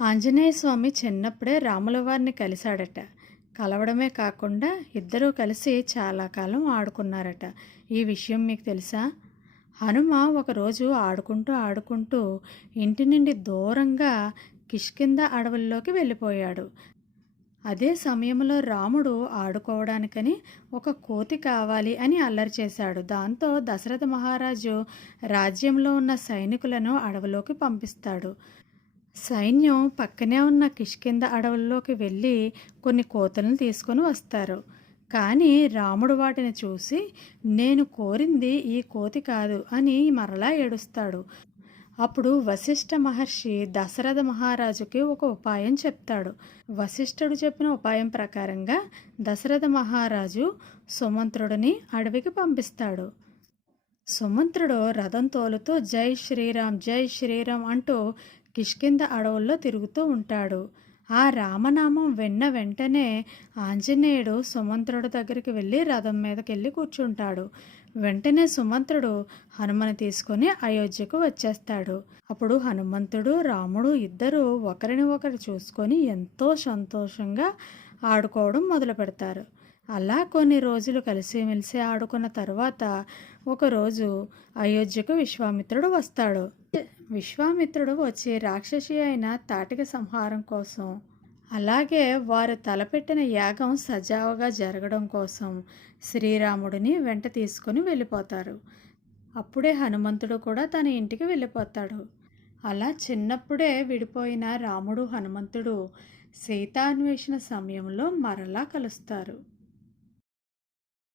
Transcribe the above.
ఆంజనేయ స్వామి చిన్నప్పుడే రాముల వారిని కలిశాడట. కలవడమే కాకుండా ఇద్దరూ కలిసి చాలా కాలం ఆడుకున్నారట. ఈ విషయం మీకు తెలుసా? హనుమ ఒకరోజు ఆడుకుంటూ ఇంటి నుండి దూరంగా కిష్కింధ అడవుల్లోకి వెళ్ళిపోయాడు. అదే సమయంలో రాముడు ఆడుకోవడానికని ఒక కోతి కావాలి అని అల్లరి చేశాడు. దాంతో దశరథ మహారాజు రాజ్యంలో ఉన్న సైనికులను అడవిలోకి పంపిస్తాడు. సైన్యం పక్కనే ఉన్న కిష్కింధ అడవుల్లోకి వెళ్ళి కొన్ని కోతులను తీసుకొని వస్తారు. కానీ రాముడు వాటిని చూసి, నేను కోరింది ఈ కోతి కాదు అని మరలా ఏడుస్తాడు. అప్పుడు వశిష్ఠ మహర్షి దశరథ మహారాజుకి ఒక ఉపాయం చెప్తాడు. వశిష్ఠుడు చెప్పిన ఉపాయం ప్రకారంగా దశరథ మహారాజు సుమంత్రుడిని అడవికి పంపిస్తాడు. సుమంత్రుడు రథం తోలుతూ జై శ్రీరామ్ అంటూ కిష్కింధ అడవుల్లో తిరుగుతూ ఉంటాడు. ఆ రామనామం విన్న వెంటనే ఆంజనేయుడు సుమంత్రుడి దగ్గరికి వెళ్ళి రథం మీదకి వెళ్ళి కూర్చుంటాడు. వెంటనే సుమంత్రుడు హనుమని తీసుకొని అయోధ్యకు వచ్చేస్తాడు. అప్పుడు హనుమంతుడు రాముడు ఇద్దరూ ఒకరిని ఒకరు చూసుకొని ఎంతో సంతోషంగా ఆడుకోవడం మొదలు పెడతారు. అలా కొన్ని రోజులు కలిసిమెలిసి ఆడుకున్న తర్వాత ఒకరోజు అయోధ్యకు విశ్వామిత్రుడు వస్తాడు. విశ్వామిత్రుడు వచ్చి రాక్షసి అయిన తాటిక సంహారం కోసం, అలాగే వారు తలపెట్టిన యాగం సజావుగా జరగడం కోసం శ్రీరాముడిని వెంట తీసుకొని వెళ్ళిపోతారు. అప్పుడే హనుమంతుడు కూడా తన ఇంటికి వెళ్ళిపోతాడు. అలా చిన్నప్పుడే విడిపోయిన రాముడు హనుమంతుడు సీతాన్వేషణ సమయంలో మరలా కలుస్తారు.